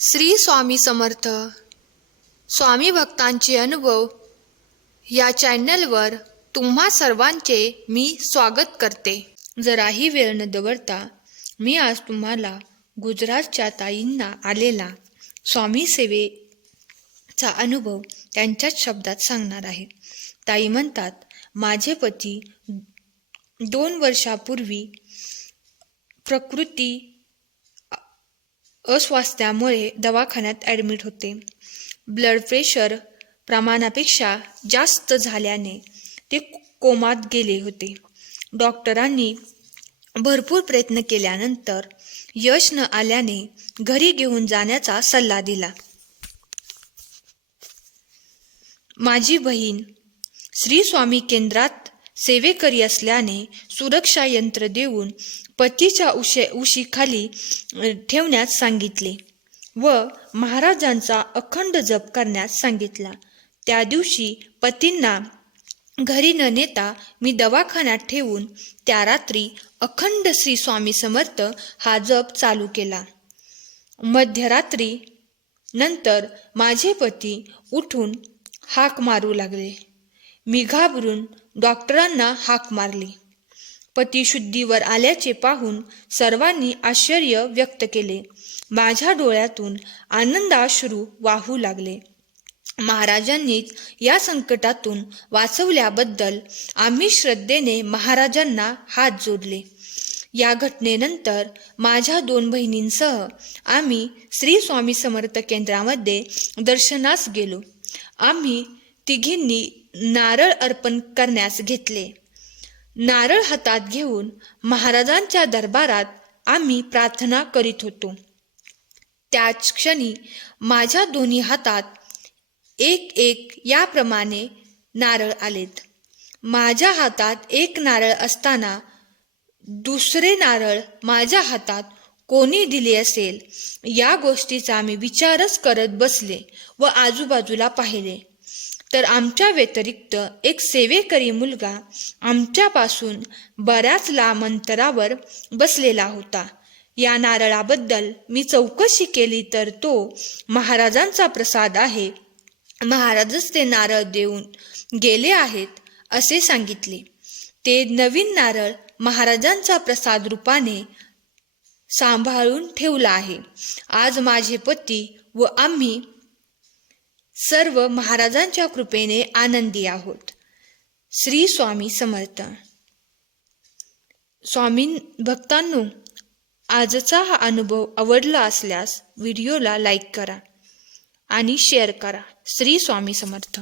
श्री स्वामी समर्थ. स्वामी भक्तांचे अनुभव या चॅनलवर तुम्हा सर्वांचे मी स्वागत करते. जराही वेळ न दवडता मी आज तुम्हाला गुजरातच्या ताईंना आलेला स्वामी सेवेचा अनुभव त्यांच्याच शब्दात सांगणार आहे. ताई म्हणतात, माझे पती 2 वर्षापूर्वी प्रकृती अस्वास्थ्यामुळे दवाखान्यात ॲडमिट होते. ब्लड प्रेशर प्रमाणापेक्षा जास्त झाल्याने ते कोमात गेले होते. डॉक्टरांनी भरपूर प्रयत्न केल्यानंतर यश न आल्याने घरी घेऊन जाण्याचा सल्ला दिला. माझी बहीण श्री स्वामी केंद्रात सेवेकरी असल्याने सुरक्षा यंत्र देऊन पतीच्या उशीखाली ठेवण्यास सांगितले व महाराजांचा अखंड जप करण्यास सांगितला. त्या दिवशी पतींना घरी न नेता मी दवाखान्यात ठेवून त्या रात्री अखंड श्री स्वामी समर्थ हा जप चालू केला. मध्यरात्री नंतर माझे पती उठून हाक मारू लागले. मी घाबरून डॉक्टरांना हाक मारली. पती शुद्धीवर आल्याचे पाहून सर्वांनी आश्चर्य व्यक्त केले. माझ्या डोळ्यातून आनंदाश्रू वाहू लागले. महाराजांनीच या संकटातून वाचवल्याबद्दल आम्ही श्रद्धेने महाराजांना हात जोडले. या घटनेनंतर माझ्या 2 बहिणींसह आम्ही श्री स्वामी समर्थ केंद्रामध्ये दर्शनास गेलो. आम्ही तिघींनी नारळ अर्पण करण्यास घेतले. नारळ हातात घेऊन महाराजांच्या दरबारात आम्ही प्रार्थना करीत होतो. त्याच क्षणी माझ्या दोन्ही हातात एक याप्रमाणे नारळ आलेत. माझ्या हातात एक नारळ असताना दुसरे नारळ माझ्या हातात कोणी दिले असेल या गोष्टीचा मी विचारच करत बसले व आजूबाजूला पाहिले तर आमच्या व्यतिरिक्त एक सेवेकरी मुलगा आमच्यापासून बऱ्याच लांब अंतरावर बसलेला होता. या नारळाबद्दल मी चौकशी केली तर तो महाराजांचा प्रसाद आहे, महाराजच ते नारळ देऊन गेले आहेत असे सांगितले. ते नवीन नारळ महाराजांचा प्रसाद रूपाने सांभाळून ठेवला आहे. आज माझे पती व आम्ही सर्व महाराजांच्या कृपेने आनंदी आहोत. श्री स्वामी समर्थ. स्वामी भक्तांनो, आजचा हा अनुभव आवडला असल्यास व्हिडिओला लाईक करा आणि शेअर करा. श्री स्वामी समर्थ.